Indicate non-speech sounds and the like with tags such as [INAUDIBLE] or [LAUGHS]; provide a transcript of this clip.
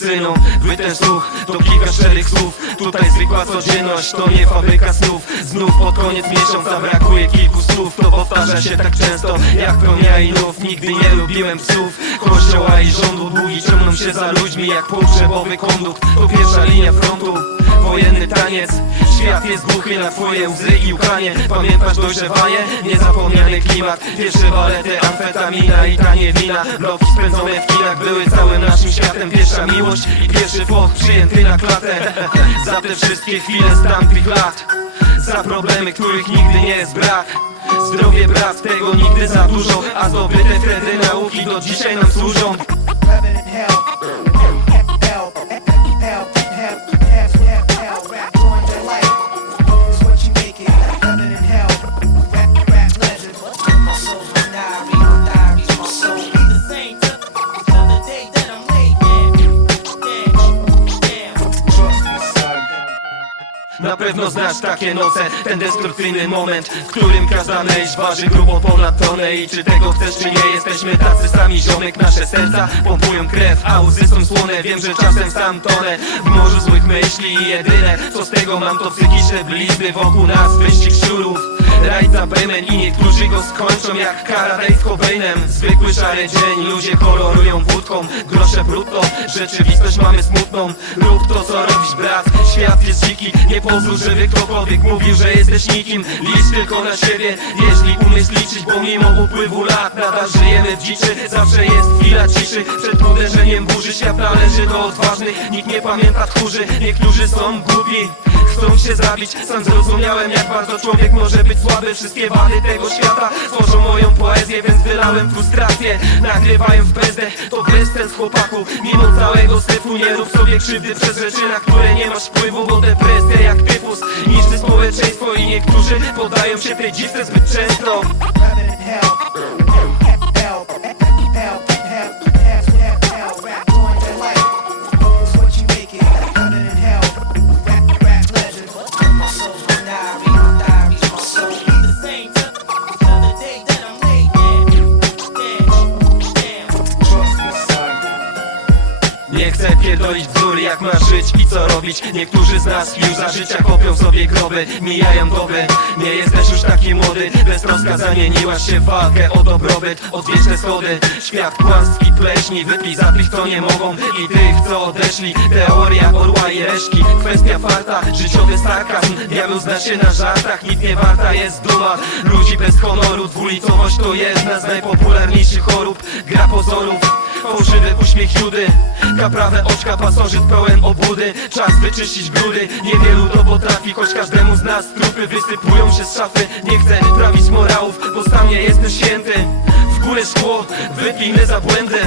synu Wytęż słuch, to kilka szczerych słów. Tutaj zwykła codzienność, to nie fabryka snów. Znów pod koniec miesiąca brakuje kilku słów. To powtarza się tak często, jak pełnia i nów. Nigdy nie lubiłem psów. Kościoła i rządu Długi ciągną się za ludźmi jak pogrzebowy kondukt. To pierwsza linia frontu. Wojenny taniec. Świat jest głuchy na twoje łzy i łkanie. Pamiętasz dojrzewanie? Klimat. Pierwsze balety, amfetamina i tanie wina. Bloki spędzone w kinach były całym naszym światem. Pierwsza miłość i pierwszy foch przyjęty na klatę. [LAUGHS] Za te wszystkie chwile z tamtych lat. Za problemy, których nigdy nie jest brak. Zdrowie brat, tego nigdy za dużo. A zdobyte wtedy nauki do dzisiaj nam służą pewno znasz takie noce, ten destrukcyjny moment W którym każda myśl waży grubo ponad tonę I czy tego chcesz czy nie, jesteśmy tacy sami ziomek Nasze serca pompują krew, a łzy są słone Wiem, że czasem sam tonę w morzu złych myśli I jedyne co z tego mam to psychiczne blizny Wokół nas wyścig szczurów Rajca Bremen i niektórzy go skończą jak Karaday z Cobainem Zwykły szary dzień, ludzie kolorują wódką. Grosze brutto, rzeczywistość mamy smutną. Rób to co robisz brat, świat jest dziki Nie pozwól, żeby ktokolwiek mówił, że jesteś nikim. Licz tylko na siebie, jeśli umiesz liczyć Bo mimo upływu lat nadal żyjemy w dziczy. Zawsze jest chwila ciszy, przed uderzeniem burzy Świat należy do odważnych, nikt nie pamięta tchórzy Niektórzy są głupi. Chcą się zabić, sam zrozumiałem jak bardzo człowiek może być słaby Wszystkie wady tego świata. Tworzą moją poezję Więc wylałem frustrację, nagrywałem w bezdę To bezsens chłopaku, mimo całego syfu Nie rób sobie krzywdy przez rzeczy, na które nie masz wpływu Bo depresja jak tyfus. Niszczy społeczeństwo I niektórzy podają się tej dziwce zbyt często Nie chcę pierdolić bzdury jak masz żyć i co robić. Niektórzy z nas już za życia kopią sobie groby Mijają doby, nie jesteś już taki młody Bez troska zamieniłaś się w walkę o dobrobyt Odwieczne schody, świat kłamstw i pleśni Wypij za tych co nie mogą i tych co odeszli. Teoria orła i reszki, kwestia farta Życiowy sarkazm, diabeł zna się na żartach Nic nie warta jest duma. Ludzi bez honoru, dwulicowość to jedna z najpopularniejszych chorób Gra pozorów Fałszywy uśmiech Judy. Kaprawe oczka, pasożyt pełen obłudy. Czas wyczyścić brudy. Niewielu to potrafi, choć każdemu z nas trupy Wysypują się z szafy. Nie chcę prawić morałów, bo sam nie jestem święty. W górę szkło, wypijmy za błędy